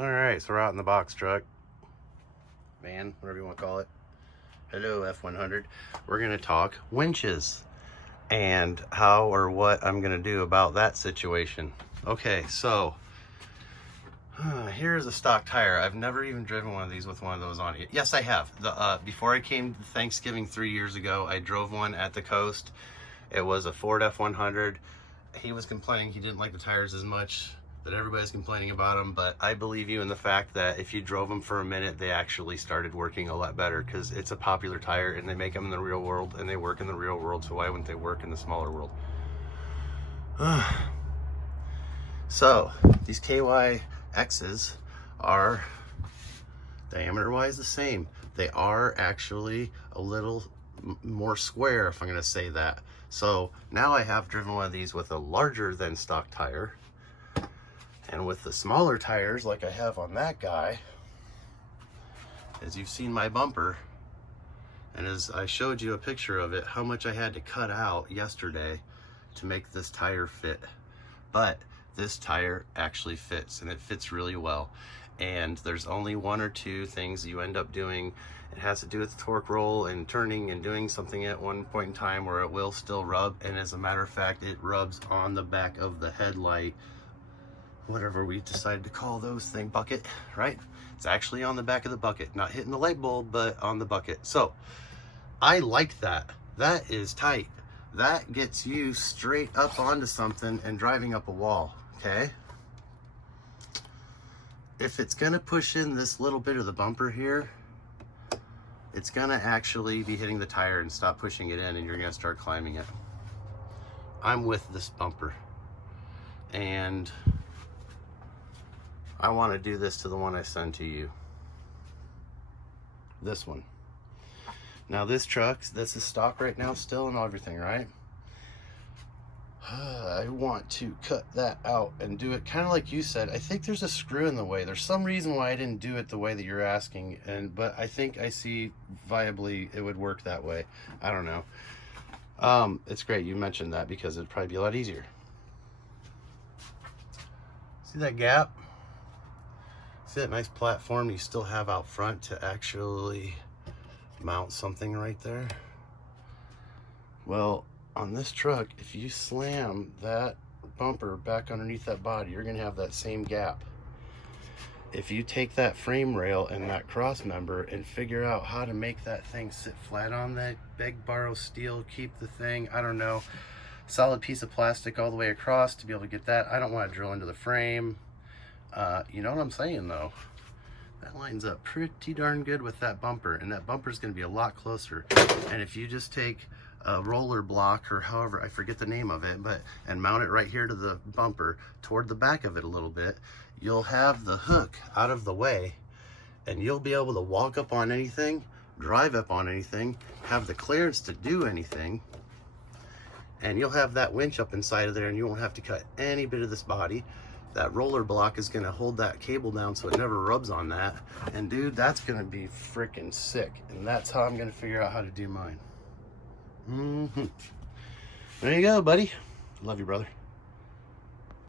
All right, so we're out in the box truck, van, whatever you want to call it. Hello, F100. We're going to talk winches and how or what I'm going to do about that situation. Okay, so here's a stock tire. I've never even driven one of these with one of those on it. Yes, I have. Before I came to Thanksgiving 3 years ago, I drove one at the coast. It was a Ford F100. He was complaining he didn't like the tires as much, that everybody's complaining about them, but I believe you in the fact that if you drove them for a minute, they actually started working a lot better, because it's a popular tire and they make them in the real world and they work in the real world, so why wouldn't they work in the smaller world? So these KYXs are diameter wise the same. They are actually a little more square, if I'm going to say that. So now I have driven one of these with a larger than stock tire, and with the smaller tires like I have on that guy, as you've seen my bumper, and as I showed you a picture of it, how much I had to cut out yesterday to make this tire fit. But this tire actually fits, and it fits really well. And there's only one or two things you end up doing. It has to do with the torque roll and turning and doing something at one point in time where it will still rub. And as a matter of fact, it rubs on the back of the headlight, whatever we decided to call those thing, bucket, right? It's actually on the back of the bucket, not hitting the light bulb, but on the bucket. So I like that. That is tight. That gets you straight up onto something and driving up a wall, okay? If it's gonna push in this little bit of the bumper here, it's gonna actually be hitting the tire and stop pushing it in, and you're gonna start climbing it. I'm with this bumper, and I want to do this to the one I send to you. This one. Now this truck, this is stock right now still and everything, right? I want to cut that out and do it kind of like you said. I think there's a screw in the way. There's some reason why I didn't do it the way that you're asking, but I think I see viably it would work that way. I don't know. It's great you mentioned that, because it'd probably be a lot easier. See that gap? See that nice platform you still have out front to actually mount something right there? Well, on this truck, if you slam that bumper back underneath that body, you're gonna have that same gap. If you take that frame rail and that cross member and figure out how to make that thing sit flat on that, beg, borrow, steal, keep the thing, I don't know, solid piece of plastic all the way across to be able to get that. I don't want to drill into the frame. You know what I'm saying though? That lines up pretty darn good with that bumper, and that bumper is going to be a lot closer. And if you just take a roller block, or however, I forget the name of it, and mount it right here to the bumper toward the back of it a little bit, you'll have the hook out of the way, and you'll be able to walk up on anything, drive up on anything, have the clearance to do anything, and you'll have that winch up inside of there, and you won't have to cut any bit of this body. That roller block is going to hold that cable down so it never rubs on that. And dude, that's going to be freaking sick. And that's how I'm going to figure out how to do mine. There you go, buddy. Love you, brother.